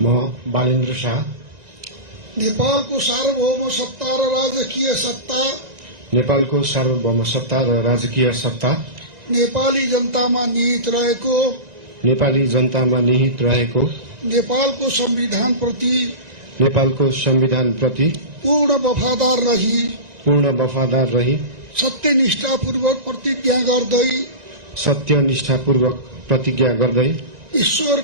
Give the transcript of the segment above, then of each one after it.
म बालेन्द्र शाह नेपालको सार्वभौम सत्ता र राजकीय सत्ता नेपाली जनतामा निहित रहेको नेपालको संविधान प्रति पूर्ण वफादार रही सत्यनिष्ठापूर्वक प्रतिज्ञा गर्दै ईश्वर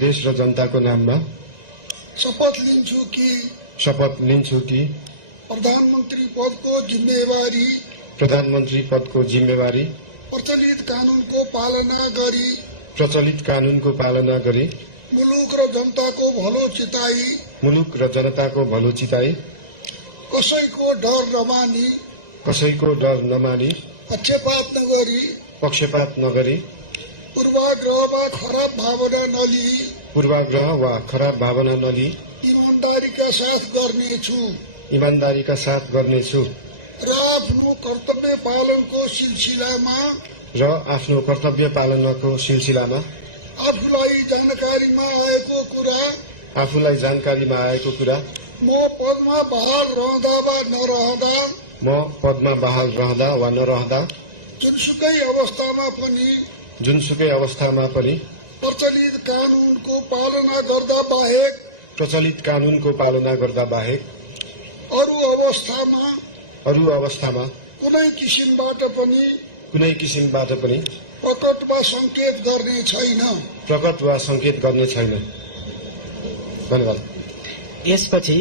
देश र जनताको नाममा शपथ लिन्छु कि प्रधानमन्त्री पदको जिम्मेवारी प्रचलित कानूनको पालना गरी मुलुक र जनताको भलो चिताई कसैको डर नमानी पक्षपात नगरी पूर्वाग्रह वा खराब भावना नलिई ईमानदारीका साथ गर्नेछु र आफ्नो कर्तव्य पालनको सिलसिलामा आफूलाई जानकारीमा आएको कुरा म पदमा बहाल रहँदा वा नरहँदा जुनसुकै अवस्थामा पनि प्रचलित कानूनको पालना गर्दा बाहेक अरू अवस्थामा कुनै किसिमबाट पनि प्रकट वा संकेत गर्ने छैन। धन्यवाद। यसपछि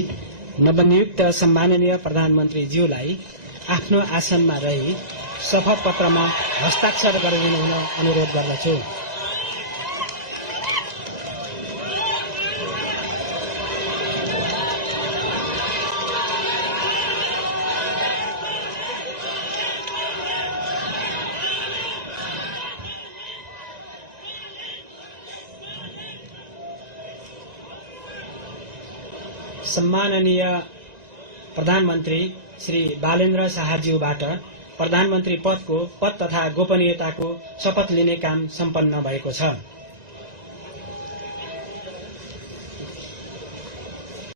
नवनियुक्त सम्माननीय प्रधानमन्त्रीज्यूलाई आफ्नो आसनमा रही शपथ पत्रमा हस्ताक्षर गरिदिनु हुन अनुरोध गर्दछु। सम्माननीय प्रधानमन्त्री श्री बालेन्द्र शाहज्यूबाट प्रधानमन्त्री पद तथा गोपनीयताको शपथ लिने काम सम्पन्न भएको छ।